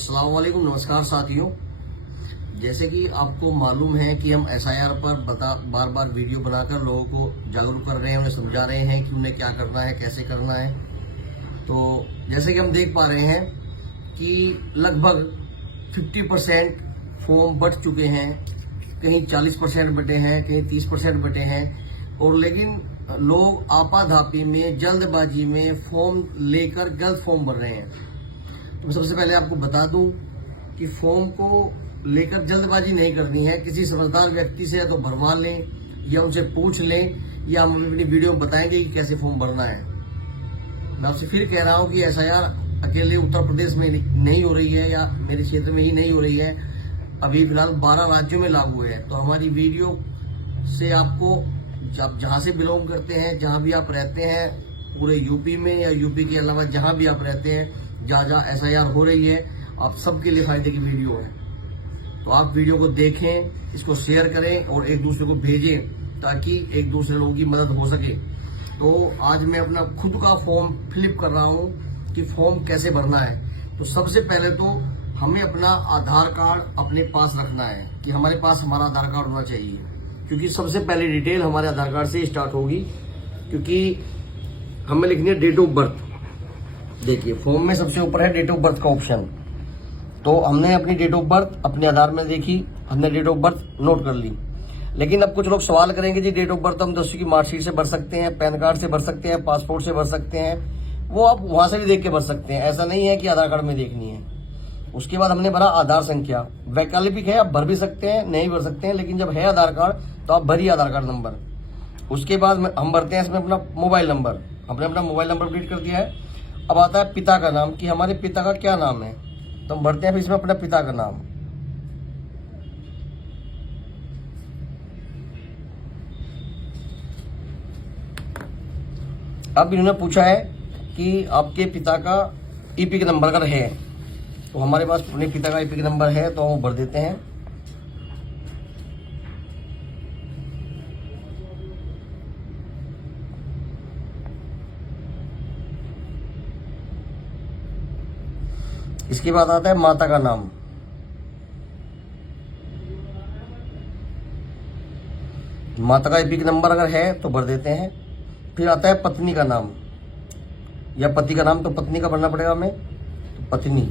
अस्सलाम वालेकुम, नमस्कार साथियों। जैसे कि आपको मालूम है कि हम एसआईआर पर बार बार वीडियो बनाकर लोगों को जागरूक कर रहे हैं, उन्हें समझा रहे हैं कि उन्हें क्या करना है, कैसे करना है। तो जैसे कि हम देख पा रहे हैं कि लगभग 50% फॉर्म बट चुके हैं, कहीं 40% बटे हैं, कहीं 30% बटे हैं। और लेकिन लोग आपाधापी में, जल्दबाजी में फॉर्म लेकर गलत फॉर्म भर रहे हैं। तो सबसे पहले आपको बता दूं कि फॉर्म को लेकर जल्दबाजी नहीं करनी है। किसी समझदार व्यक्ति से तो भरवा लें या उनसे पूछ लें, या हम अपनी वीडियो में बताएंगे कि कैसे फॉर्म भरना है। मैं आपसे फिर कह रहा हूं कि एसआईआर अकेले उत्तर प्रदेश में नहीं हो रही है या मेरे क्षेत्र में ही नहीं हो रही है, अभी फिलहाल 12 राज्यों में लागू है। तो हमारी वीडियो से आपको जहां से बिलोंग करते हैं, जहां भी आप रहते हैं, पूरे यूपी में या यूपी के अलावा जहां भी आप रहते हैं, जहाँ जहाँ एसआईआर हो रही है, आप सबके लिए फायदे की वीडियो है। तो आप वीडियो को देखें, इसको शेयर करें और एक दूसरे को भेजें ताकि एक दूसरे लोगों की मदद हो सके। तो आज मैं अपना खुद का फॉर्म फिलअप कर रहा हूँ कि फॉर्म कैसे भरना है। तो सबसे पहले तो हमें अपना आधार कार्ड अपने पास रखना है कि हमारे पास हमारा आधार कार्ड होना चाहिए, क्योंकि सबसे पहले डिटेल हमारे आधार कार्ड से स्टार्ट होगी। क्योंकि हमें लिखनी है डेट ऑफ बर्थ। देखिए फॉर्म में सबसे ऊपर है डेट ऑफ बर्थ का ऑप्शन। तो हमने अपनी डेट ऑफ बर्थ अपने आधार में देखी, हमने डेट ऑफ बर्थ नोट कर ली। लेकिन अब कुछ लोग सवाल करेंगे जी डेट ऑफ बर्थ हम 10वीं की मार्कशीट से भर सकते हैं, पैन कार्ड से भर सकते हैं, पासपोर्ट से भर सकते हैं। वो आप वहां से भी देख के भर सकते हैं, ऐसा नहीं है कि आधार कार्ड में देखनी है। उसके बाद हमने भरा आधार संख्या। वैकल्पिक है, आप भर भी सकते हैं, नहीं भर सकते हैं, लेकिन जब है आधार कार्ड तो आप भरिए आधार कार्ड नंबर। उसके बाद हम भरते हैं इसमें अपना मोबाइल नंबर। हमने अपना मोबाइल नंबर अपडेट कर दिया है। अब आता है पिता का नाम, कि हमारे पिता का क्या नाम है, तो हम भरते हैं फिर इसमें अपना पिता का नाम। अब इन्होंने पूछा है कि आपके पिता का ईपिक नंबर अगर है, तो हमारे पास अपने पिता का ईपिक नंबर है तो हम भर देते हैं। इसके बाद आता है माता का नाम। माता का ईपिक नंबर अगर है तो भर देते हैं। फिर आता है पत्नी का नाम या पति का नाम, तो पत्नी का भरना पड़ेगा हमें, तो पत्नी।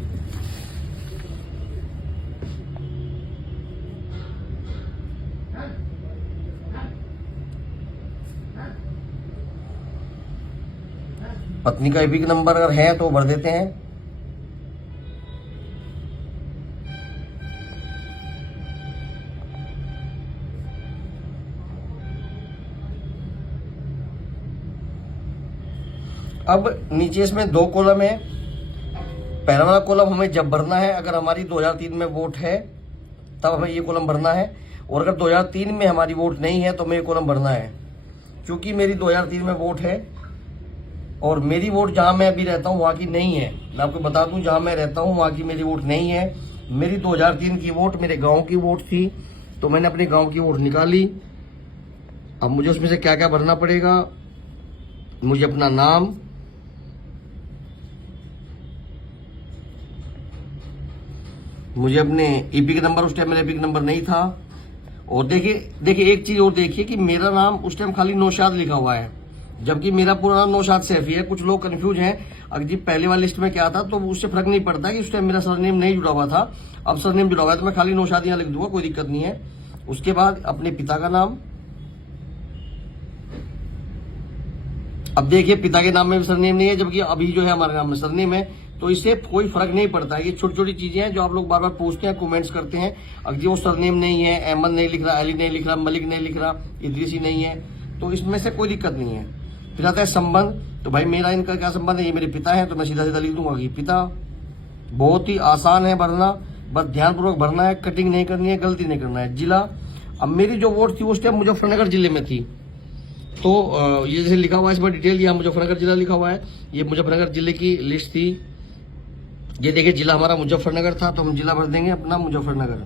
पत्नी का ईपिक नंबर अगर है तो भर देते हैं। अब नीचे इसमें 2 कॉलम है। पहला वाला कॉलम हमें जब भरना है, अगर हमारी 2003 में वोट है तब हमें ये कॉलम भरना है, और अगर 2003 में हमारी वोट नहीं है तो हमें ये कॉलम भरना है। क्योंकि मेरी 2003 में वोट है और मेरी वोट जहां मैं अभी रहता हूं वहां की नहीं है। मैं आपको बता दूं, जहां मैं रहता हूं वहां की मेरी वोट नहीं है। मेरी 2003 की वोट मेरे गाँव की वोट थी, तो मैंने अपने गाँव की वोट निकाली। अब मुझे उसमें से क्या क्या भरना पड़ेगा, मुझे अपना नाम, मुझे अपने ईपिक नंबर, उस टाइम मेरा ईपिक नंबर नहीं था। और देखिए एक चीज और देखिए कि मेरा नाम उस टाइम खाली नौशाद लिखा हुआ है, जबकि मेरा पूरा नाम नौशाद सैफी है। कुछ लोग कंफ्यूज हैं, अगर जी पहले वाली लिस्ट में क्या था तो उससे फर्क नहीं पड़ता कि उस टाइम मेरा सरनेम नहीं जुड़ा हुआ था। अब सरनेम जुड़ा हुआ है तो मैं खाली नौशाद यहाँ लिख दूंगा, कोई दिक्कत नहीं है। उसके बाद अपने पिता का नाम। अब देखिए पिता के नाम में भी सरनेम नहीं है, जबकि अभी जो है हमारे नाम में सरनेम है, तो इससे कोई फर्क नहीं पड़ता है। ये छोटी छोटी चीजें हैं जो आप लोग बार बार पूछते हैं, कमेंट्स करते हैं। अगर वो सरनेम नहीं है, अहमद नहीं लिख रहा, अली नहीं लिख रहा, मलिक नहीं लिख रहा, इदरीसी नहीं है, तो इसमें से कोई दिक्कत नहीं है। फिर आता है संबंध। तो भाई मेरा इनका क्या संबंध है, ये मेरे पिता है, तो मैं सीधा सीधा लिख दूंगा कि पिता। बहुत ही आसान है भरना, बस ध्यानपूर्वक भरना है, कटिंग नहीं करनी है, गलती नहीं करना है। जिला, अब मेरी जो वोट थी उस टाइम मुजफ्फरनगर जिले में थी, तो ये जैसे लिखा हुआ है इसमें डिटेल, यहाँ मुजफ्फरनगर जिला लिखा हुआ है। ये मुजफ्फरनगर जिले की लिस्ट थी। ये देखिए जिला हमारा मुजफ्फरनगर था, तो हम जिला भर देंगे अपना मुजफ्फरनगर।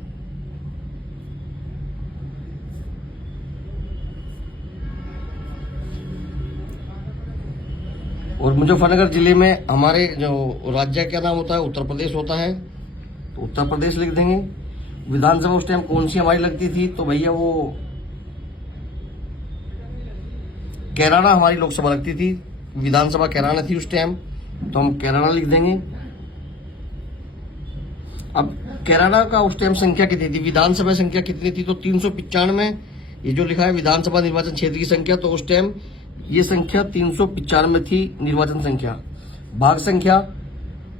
और मुजफ्फरनगर जिले में हमारे जो राज्य क्या नाम होता है, उत्तर प्रदेश होता है। तो उत्तर प्रदेश लिख देंगे। विधानसभा उस टाइम कौन सी हमारी लगती थी, तो भैया वो कैराना हमारी लोकसभा लगती थी, विधानसभा कैराना थी उस टाइम, तो हम कैराना लिख देंगे। अब कैराना का उस टाइम संख्या कितनी थी, विधानसभा संख्या कितनी थी, तो 395। ये जो लिखा है विधानसभा निर्वाचन क्षेत्र की संख्या, तो उस टाइम ये संख्या 395 थी निर्वाचन संख्या। भाग संख्या,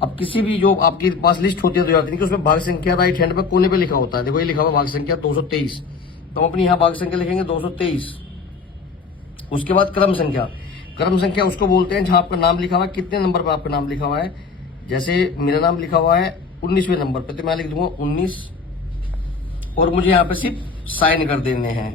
अब किसी भी जो आपके पास लिस्ट होती है 2003 की, उसमें भाग संख्या राइट हैंड पे कोने पे लिखा होता है, देखो ये लिखा हुआ भाग संख्या 223, तो हम अपनी यहाँ भाग संख्या लिखेंगे 223। उसके बाद क्रम संख्या, क्रम संख्या उसको बोलते हैं जहां आपका नाम लिखा हुआ है, कितने नंबर पे आपका नाम लिखा हुआ है। जैसे मेरा नाम लिखा हुआ है 19वें नंबर पे, तो मैं लिख दूंगा 19, और मुझे यहाँ पे सिर्फ साइन कर देने हैं।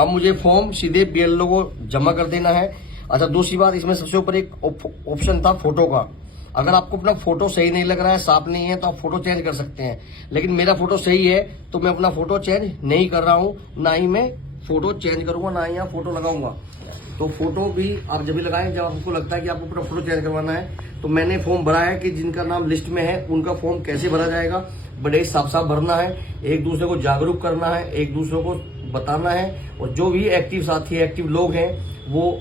अब मुझे फॉर्म सीधे बीएलओ को जमा कर देना है। अच्छा, दूसरी बात, इसमें सबसे ऊपर एक ऑप्शन था फोटो का। अगर आपको अपना फोटो सही नहीं लग रहा है, साफ नहीं है, तो आप फोटो चेंज कर सकते हैं, लेकिन मेरा फोटो सही है तो मैं अपना फोटो चेंज नहीं कर रहा हूं, ना ही मैं फोटो चेंज करूंगा, ना ही यहाँ फोटो लगाऊंगा। तो फोटो भी आप जब भी लगाएं जब आपको लगता है कि आपको अपना फोटो चेंज करवाना है। तो मैंने फॉर्म भरा है कि जिनका नाम लिस्ट में है उनका फॉर्म कैसे भरा जाएगा, बड़े साफ साफ भरना है, एक दूसरे को जागरूक करना है, एक दूसरे को बताना है, और जो भी एक्टिव साथी एक्टिव लोग हैं वो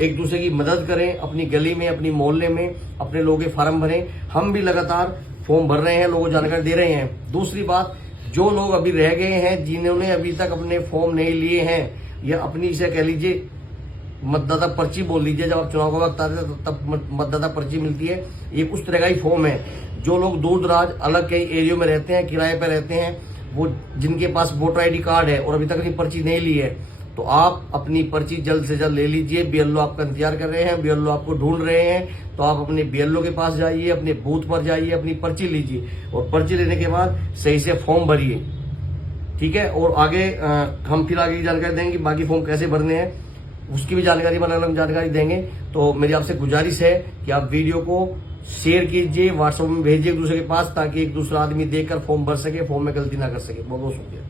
एक दूसरे की मदद करें, अपनी गली में, अपनी मोहल्ले में अपने लोगों के फार्म भरें। हम भी लगातार फॉर्म भर रहे हैं, लोगों को जानकारी दे रहे हैं। दूसरी बात, जो लोग अभी रह गए हैं, जिन्होंने अभी तक अपने फॉर्म नहीं लिए हैं, या अपनी इसे कह लीजिए मतदाता पर्ची बोल लीजिए, जब आप चुनाव का वक्त आते हैं तब मतदाता पर्ची मिलती है, ये उस तरह का ही फॉर्म है। जो लोग दूर दराज अलग कई एरियो में रहते हैं, किराए पर रहते हैं, वो जिनके पास वोटर ID कार्ड है और अभी तक अपनी पर्ची नहीं ली है, तो आप अपनी पर्ची जल्द से जल्द ले लीजिए। बीएलओ आपका इंतजार कर रहे हैं, बीएलओ आपको ढूंढ रहे हैं, तो आप अपने बीएलओ के पास जाइए, अपने बूथ पर जाइए, अपनी पर्ची लीजिए, और पर्ची लेने के बाद सही से फॉर्म भरिए, ठीक है। और आगे हम फिर आगे की जानकारी देंगे कि बाकी फॉर्म कैसे भरने हैं, उसकी भी जानकारी अलग अलग जानकारी देंगे। तो मेरी आपसे गुजारिश है कि आप वीडियो को शेयर कीजिए, व्हाट्सएप में भेजिए एक दूसरे के पास, ताकि एक दूसरा आदमी देखकर फॉर्म भर सके, फॉर्म में गलती ना कर सके। बहुत बहुत शुक्रिया।